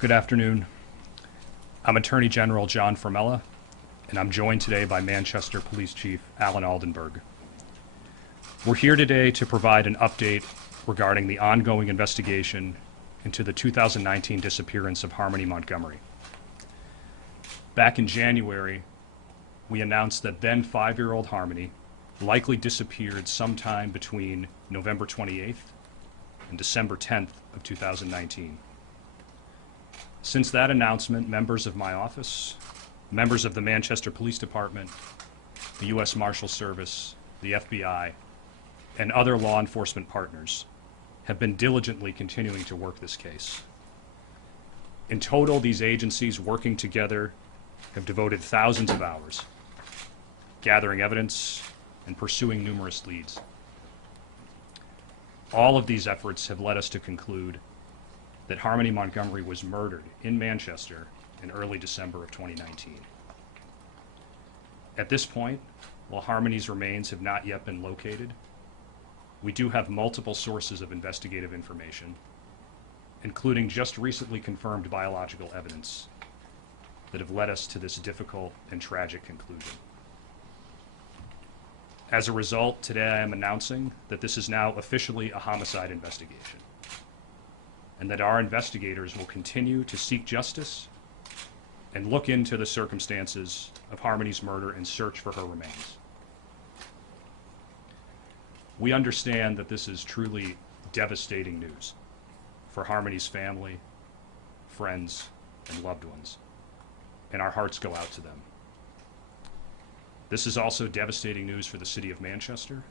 Good afternoon. I'm Attorney General John Formella, and I'm joined today by Manchester Police Chief Alan Aldenberg. We're here today to provide an update regarding the ongoing investigation into the 2019 disappearance of Harmony Montgomery. Back in January, we announced that then 5-year-old Harmony likely disappeared sometime between November 28th and December 10th of 2019. Since that announcement, members of my office, members of the Manchester Police Department, the U.S. Marshal Service, the FBI, and other law enforcement partners have been diligently continuing to work this case. In total, these agencies working together have devoted thousands of hours gathering evidence and pursuing numerous leads. All of these efforts have led us to conclude that Harmony Montgomery was murdered in Manchester in early December of 2019. At this point, while Harmony's remains have not yet been located, we do have multiple sources of investigative information, including just recently confirmed biological evidence that have led us to this difficult and tragic conclusion. As a result, today I am announcing that this is now officially a homicide investigation, and that our investigators will continue to seek justice and look into the circumstances of Harmony's murder and search for her remains. We understand that this is truly devastating news for Harmony's family, friends, and loved ones, and our hearts go out to them. This is also devastating news for the city of Manchester,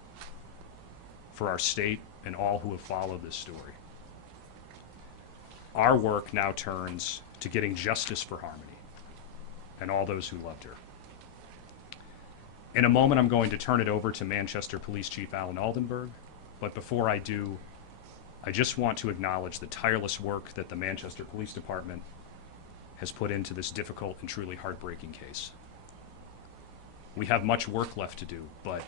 for our state, and all who have followed this story. Our work now turns to getting justice for Harmony and all those who loved her. In a moment, I'm going to turn it over to Manchester Police Chief Alan Aldenberg, but before I do, I just want to acknowledge the tireless work that the Manchester Police Department has put into this difficult and truly heartbreaking case. We have much work left to do, but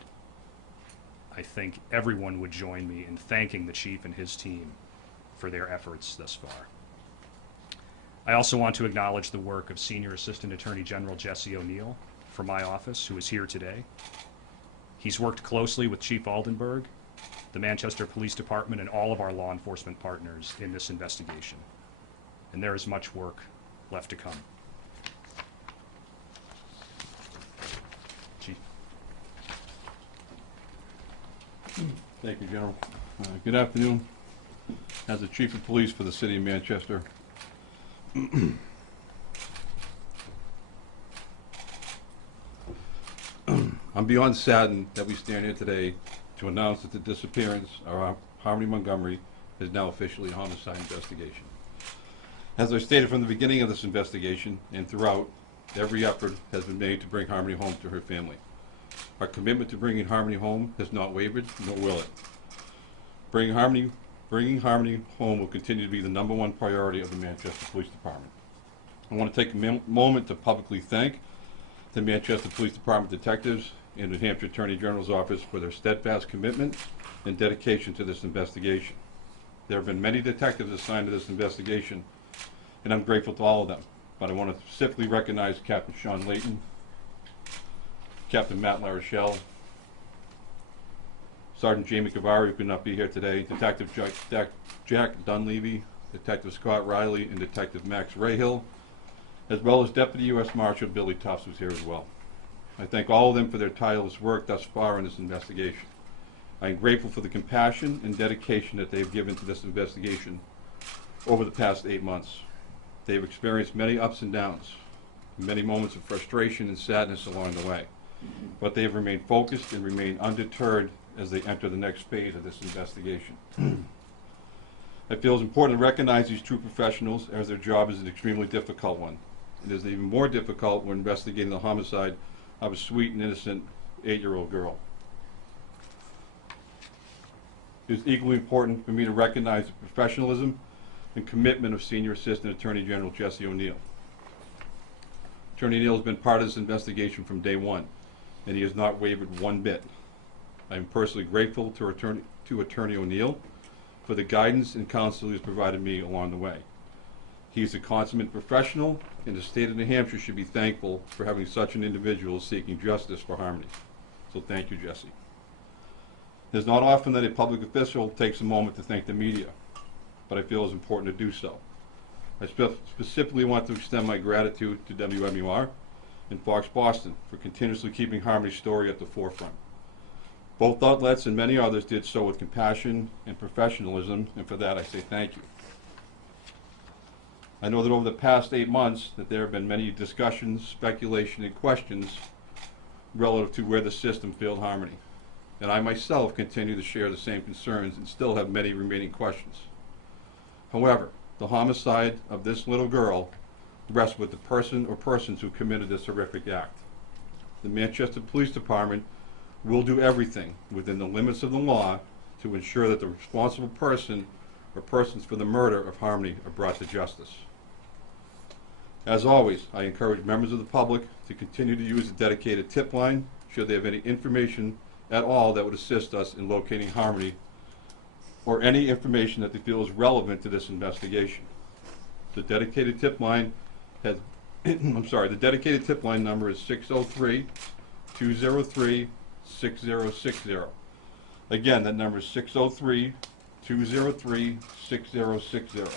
I think everyone would join me in thanking the Chief and his team for their efforts thus far. I also want to acknowledge the work of Senior Assistant Attorney General Jesse O'Neill from my office, who is here today. He's worked closely with Chief Aldenberg, the Manchester Police Department, and all of our law enforcement partners in this investigation. And there is much work left to come. Chief. Thank you, General. Good afternoon. As the Chief of Police for the City of Manchester, I'm beyond saddened that we stand here today to announce that the disappearance of Harmony Montgomery is now officially a homicide investigation. As I stated from the beginning of this investigation and throughout, every effort has been made to bring Harmony home to her family. Our commitment to bringing Harmony home has not wavered, nor will it. Bringing Harmony home will continue to be the #1 priority of the Manchester Police Department. I want to take a moment to publicly thank the Manchester Police Department detectives and the Hampshire Attorney General's Office for their steadfast commitment and dedication to this investigation. There have been many detectives assigned to this investigation, and I'm grateful to all of them. But I want to specifically recognize Captain Sean Layton, Captain Matt LaRochelle, Sergeant Jamie Cavari, who could not be here today, Detective Jack Dunleavy, Detective Scott Riley, and Detective Max Rahill, as well as Deputy U.S. Marshal Billy Tufts, who's here as well. I thank all of them for their tireless work thus far in this investigation. I am grateful for the compassion and dedication that they've given to this investigation over the past 8 months. They've experienced many ups and downs, many moments of frustration and sadness along the way, but they have remained focused and remained undeterred as they enter the next phase of this investigation. I feel it's important to recognize these true professionals, as their job is an extremely difficult one. It is even more difficult when investigating the homicide of a sweet and innocent 8-year-old girl. It is equally important for me to recognize the professionalism and commitment of Senior Assistant Attorney General Jesse O'Neill. Attorney O'Neill has been part of this investigation from day one, and he has not wavered one bit. I am personally grateful to Attorney O'Neill for the guidance and counsel he has provided me along the way. He is a consummate professional, and the state of New Hampshire should be thankful for having such an individual seeking justice for Harmony. So thank you, Jesse. It is not often that a public official takes a moment to thank the media, but I feel it's important to do so. I specifically want to extend my gratitude to WMUR and Fox Boston for continuously keeping Harmony's story at the forefront. Both outlets and many others did so with compassion and professionalism, and for that I say thank you. I know that over the past 8 months that there have been many discussions, speculation, and questions relative to where the system failed Harmony. And I myself continue to share the same concerns and still have many remaining questions. However, the homicide of this little girl rests with the person or persons who committed this horrific act. The Manchester Police Department will do everything within the limits of the law to ensure that the responsible person or persons for the murder of Harmony are brought to justice. As always, I encourage members of the public to continue to use a dedicated tip line should they have any information at all that would assist us in locating Harmony or any information that they feel is relevant to this investigation. The dedicated tip line has, the dedicated tip line number is 603-203-6060. Again, that number is 603-203-6060.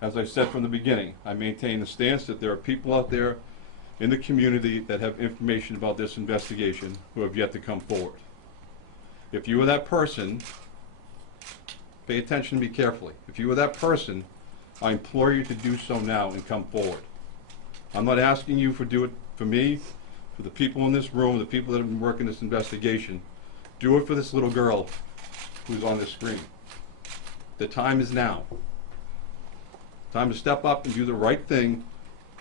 As I said from the beginning, I maintain the stance that there are people out there in the community that have information about this investigation who have yet to come forward. If you are that person, pay attention to me carefully. If you are that person, I implore you to do so now and come forward. I'm not asking you to do it for me, for the people in this room, the people that have been working this investigation. Do it for this little girl who's on this screen. The time is now. Time to step up and do the right thing.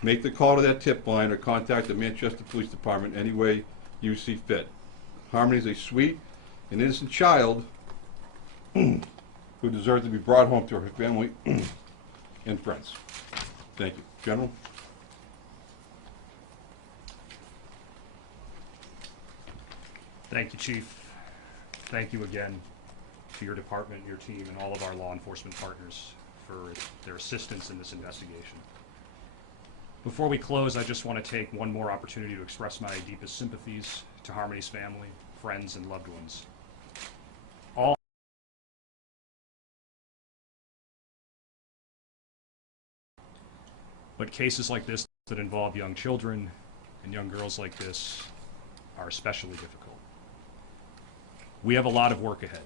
Make the call to that tip line or contact the Manchester Police Department any way you see fit. Harmony is a sweet and innocent child who deserves to be brought home to her family and friends. Thank you. General? Thank you, Chief. Thank you again to your department, your team, and all of our law enforcement partners for their assistance in this investigation. Before we close, I just want to take one more opportunity to express my deepest sympathies to Harmony's family, friends, and loved ones. But cases like this that involve young children and young girls like this are especially difficult. We have a lot of work ahead.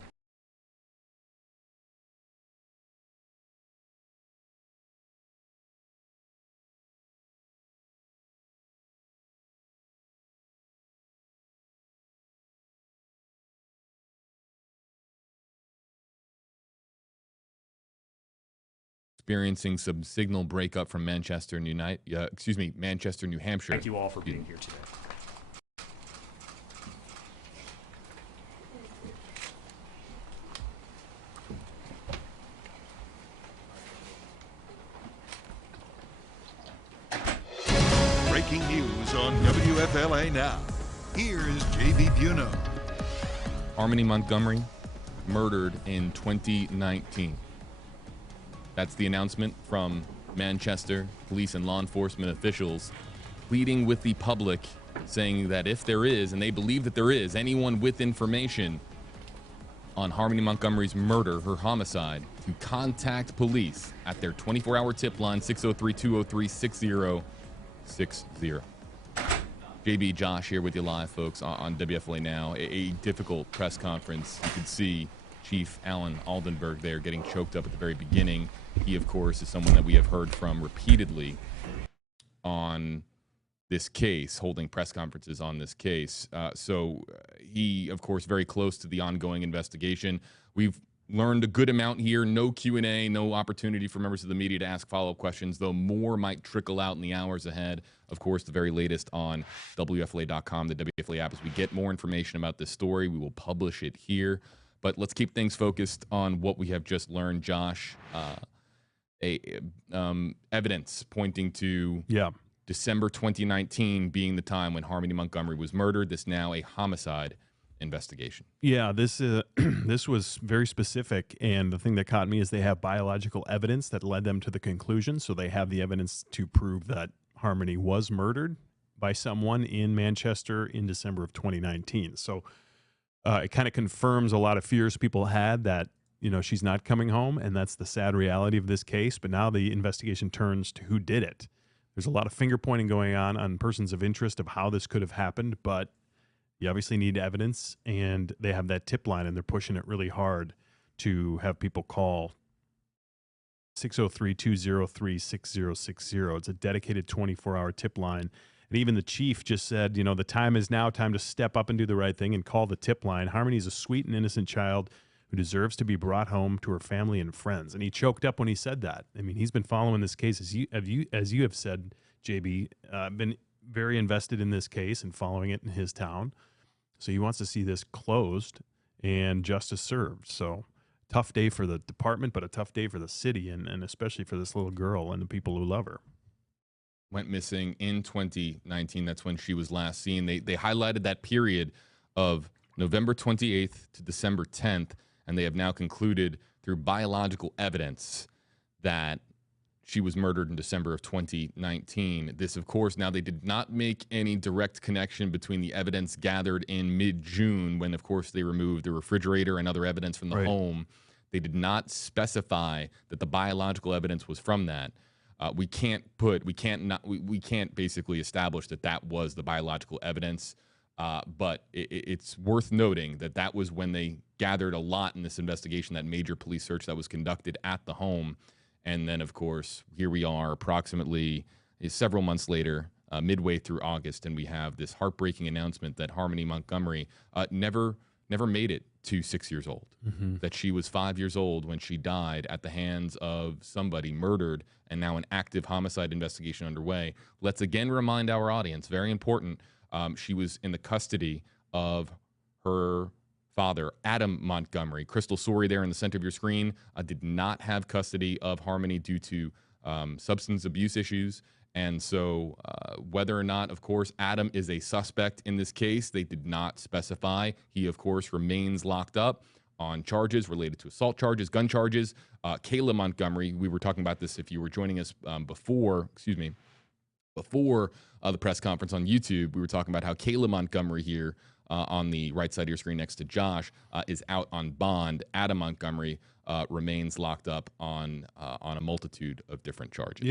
Experiencing some signal breakup from Manchester, New Hampshire. Thank you all for being here today. Breaking news on WFLA Now. Here's J.B. Buno. Harmony Montgomery murdered in 2019. That's the announcement from Manchester police and law enforcement officials pleading with the public, saying that if there is, and they believe that there is, anyone with information on Harmony Montgomery's murder, her homicide, to contact police at their 24-hour tip line, 603-203-6060. JB, Josh here with you live, folks, on WFLA Now. A difficult press conference. You could see Chief Alan Aldenberg there getting choked up at the very beginning. He, of course, is someone that we have heard from repeatedly on this case, holding press conferences on this case. So he, of course, very close to the ongoing investigation. We've learned a good amount here. No Q&A, no opportunity for members of the media to ask follow-up questions, though more might trickle out in the hours ahead. Of course, the very latest on WFLA.com, the WFLA app. As we get more information about this story, we will publish it here. But let's keep things focused on what we have just learned, Josh. Evidence pointing to December 2019 being the time when Harmony Montgomery was murdered. This now a homicide. investigation. Yeah, this this was very specific, and the thing that caught me is they have biological evidence that led them to the conclusion. So they have the evidence to prove that Harmony was murdered by someone in Manchester in December of 2019. So it kind of confirms a lot of fears people had that, you know, she's not coming home, and that's the sad reality of this case. But now the investigation turns to who did it. There's a lot of finger pointing going on persons of interest of how this could have happened, but you obviously need evidence, and they have that tip line, and they're pushing it really hard to have people call 603-203-6060. It's a dedicated 24-hour tip line. And even the chief just said, you know, the time is now, time to step up and do the right thing and call the tip line. Harmony's a sweet and innocent child who deserves to be brought home to her family and friends. And he choked up when he said that. I mean, he's been following this case, as you have said, JB, been very invested in this case and following it in his town. So he wants to see this closed and justice served. So tough day for the department, but a tough day for the city, and especially for this little girl and the people who love her. Went missing in 2019. That's when she was last seen. They highlighted that period of November 28th to December 10th, and they have now concluded through biological evidence that she was murdered in December of 2019. This, of course, now they did not make any direct connection between the evidence gathered in mid-June when, of course, they removed the refrigerator and other evidence from the home. They did not specify that the biological evidence was from that. We can't basically establish that that was the biological evidence, but it's worth noting that that was when they gathered a lot in this investigation, that major police search that was conducted at the home. And then, of course, here we are approximately several months later, midway through August, and we have this heartbreaking announcement that Harmony Montgomery never made it to 6 years old, that she was 5 years old when she died at the hands of somebody, murdered, and now an active homicide investigation underway. Let's again remind our audience, very important, she was in the custody of her father, Adam Montgomery. Crystal Sorey there in the center of your screen did not have custody of Harmony due to substance abuse issues. And so whether or not, of course, Adam is a suspect in this case, they did not specify. He, of course, remains locked up on charges related to assault charges, gun charges. Kayla Montgomery, we were talking about this if you were joining us before the press conference on YouTube. We were talking about how Kayla Montgomery here on the right side of your screen next to Josh is out on bond. Adam Montgomery remains locked up on a multitude of different charges.